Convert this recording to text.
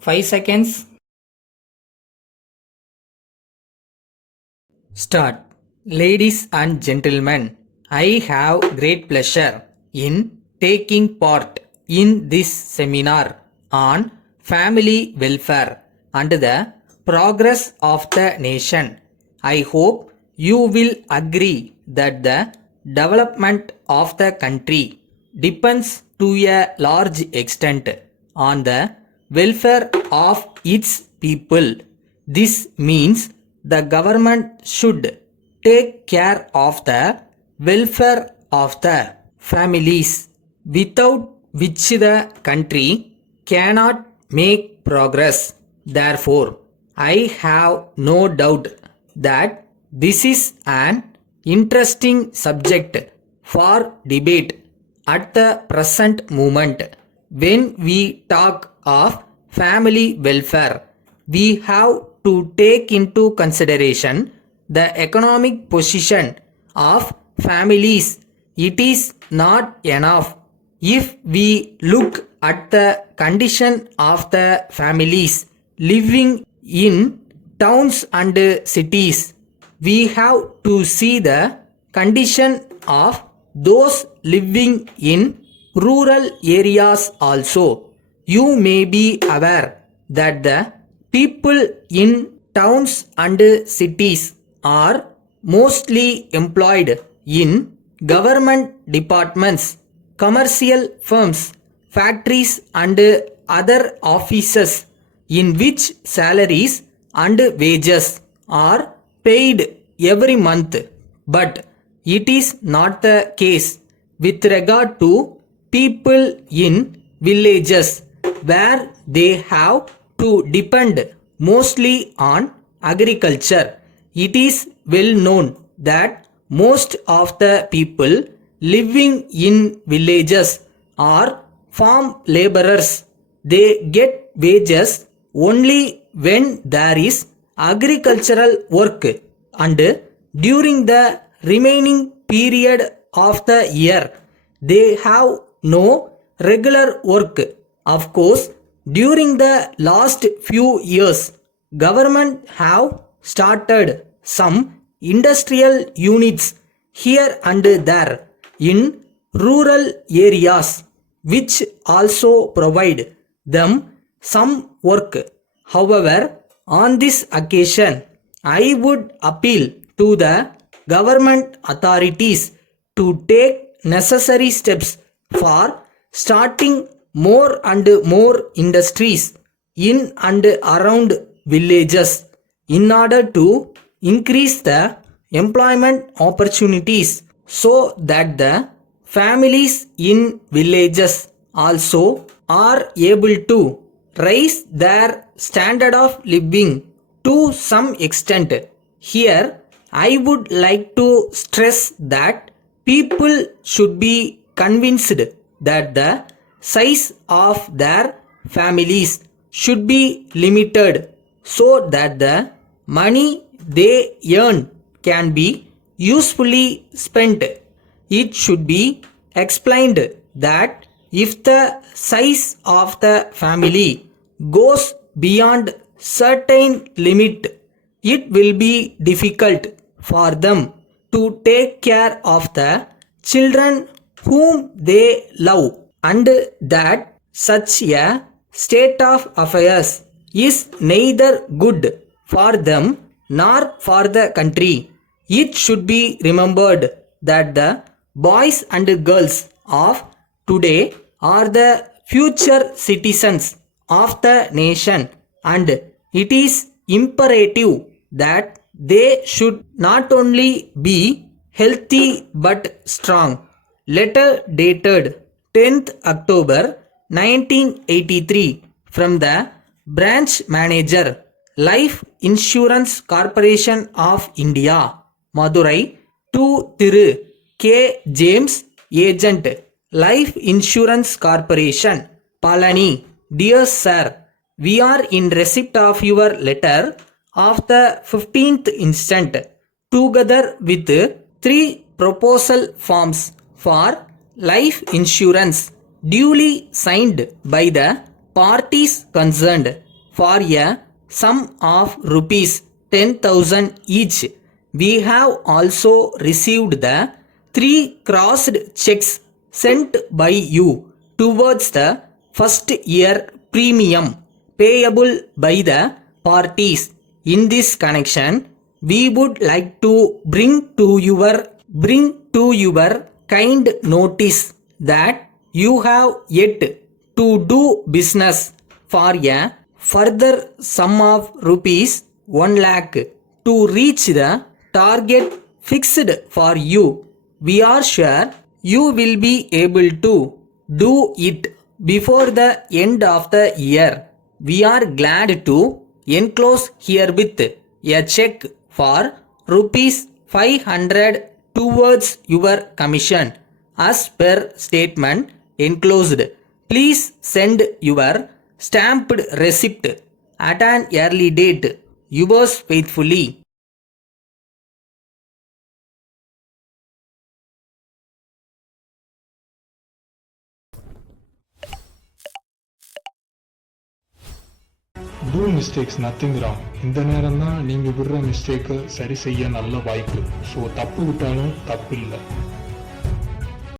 5 seconds. Start. Ladies and gentlemen, I have great pleasure in taking part in this seminar on family welfare and the progress of the nation. I hope you will agree that the development of the country depends to a large extent on the welfare of its people. This means the government should take care of the welfare of the families, without which the country cannot make progress. Therefore, I have no doubt that this is an interesting subject for debate at the present moment. When we talk of family welfare, we have to take into consideration the economic position of families. It is not enough if we look at the condition of the families living in towns and cities. We have to see the condition of those living in rural areas also. You may be aware that the people in towns and cities are mostly employed in government departments, commercial firms, factories and other offices, in which salaries and wages are paid every month. But it is not the case with regard to people in villages, where they have to depend mostly on agriculture. It is well known that most of the people living in villages are farm laborers. They get wages only when there is agricultural work, and during the remaining period of the year they have no regular work. Of course, during the last few years, government have started some industrial units here and there in rural areas, which also provide them some work. However, on this occasion, I would appeal to the government authorities to take necessary steps for starting more and more industries in and around villages in order to increase the employment opportunities, so that the families in villages also are able to raise their standard of living to some extent. Here, I would like to stress that people should be convinced that the size of their families should be limited, so that the money they earn can be usefully spent. It should be explained that if the size of the family goes beyond certain limit, it will be difficult for them to take care of the children whom they love, and that such a state of affairs is neither good for them nor for the country. It should be remembered that the boys and girls of today are the future citizens of the nation, and it is imperative that they should not only be healthy but strong. Letter dated 10th October 1983 from the Branch Manager, Life Insurance Corporation of India, Madurai, to Thiru K. James, Agent, Life Insurance Corporation, Palani. Dear Sir, we are in receipt of your letter of the 15th instant, together with 3 proposal forms for life insurance duly signed by the parties concerned. for a sum of rupees 10,000 each. We have also received the 3 crossed checks sent by you towards the first year premium payable by the parties. In this connection, we would like to bring to your kind notice that you have yet to do business for a further sum of rupees 1 lakh to reach the target fixed for you. We are sure you will be able to do it before the end of the year. We are glad to enclose herewith a check for rupees 500 towards your commission as per statement enclosed. Please send your stamped receipt at an early date. Yours faithfully. Do mistakes nothing wrong. இந்த நேரம் தான் நீங்கள் விடுற மிஸ்டேக்கை சரி செய்ய நல்ல வாய்ப்பு. So தப்பு விட்டாலும் தப்பு இல்லை.